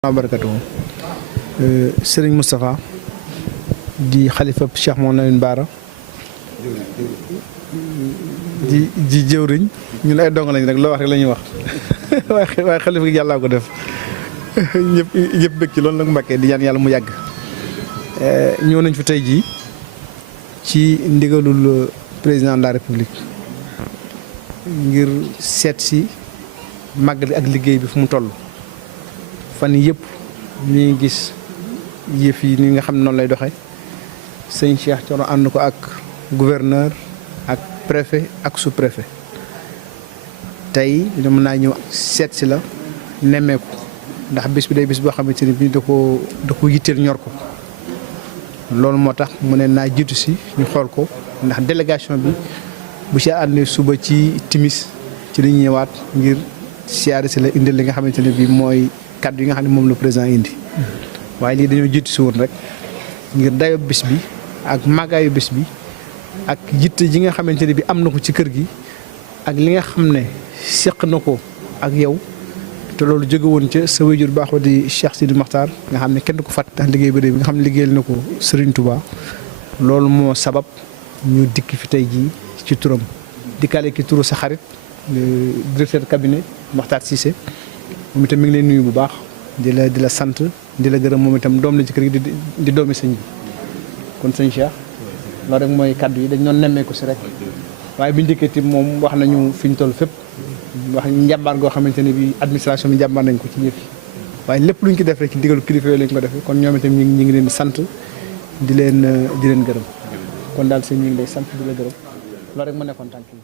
barakatuh Serigne Moustapha di xalifa Cheikh Mawlana Bara di jëwriñ ñun ay dong lañ rek loo wax rek la ñuy wax waaye xalifa gi yàllaa ko def ñëpp bëgg ci loolu nag Mbàkke di ñaan yàlla mu yàgg. ñëw nañ fi tey jii ci ndigalul président de la république ngir seet si màggal ak liggéey bi fu mu toll. fan yii yëpp ñu ngi gis yëf yi ni nga xam ne noonu lay doxee sëñ Cheikh Thioro ànd ko ak gouverneur ak préfet ak sous-préfet tey mën naa ñëw seet si la nemmeeku ndax bis bi day bis boo xamante ni bii da ko yitteel ñor ko loolu moo tax mu ne naa jiitu si ñu xool ko ndax délégation bi bu si àndee suba ci timis ci li ñëwaat ngir siyaare si la indil li nga xamante ne bii mooy. kaddu yi nga xam ne moom la président indi waaye lii dañoo jiitu si woon rek ngir dayo bis bi ak màggaayu bis bi ak yitte ji nga xamante ne bi am na ko ci kër gi ak li nga xam ne seq na ko ak yow te loolu jóge woon ca sa wéjur baax wa di Cheikh Sidi Makhtar nga xam ne kenn du ko fàtte ndax liggéey ba bi nga xam ne liggéeyal na ko Serigne Touba loolu moo sabab ñu dikk fi tey jii ci turam dikkaale ki turu sa xarit directeur cabinet Makhtar Cissé moom itam mi ngi leen nuyu bu baax di la sant di la gërëm moom itam doom la ci kër gi di doomi sëñ bi kon sëñ Cheikh loolu rek mooy kaddu yi dañ doon nemmeeku si rek waaye bi njëkkee ti moom wax nañu fi ñu toll fépp wax njàmbaar goo xamante ne bi administration bi njàmbaar nañ ko ci ñëpp waaye lépp luñ ko def rek ci digalu kilifa yooyu lañ ko defee kon ñoom itam ñi ngi leen di sant di leen gërëm kon daal sëñ ñi ngi lay sant di la gërëm loolu rek mu nekkoon tànk yi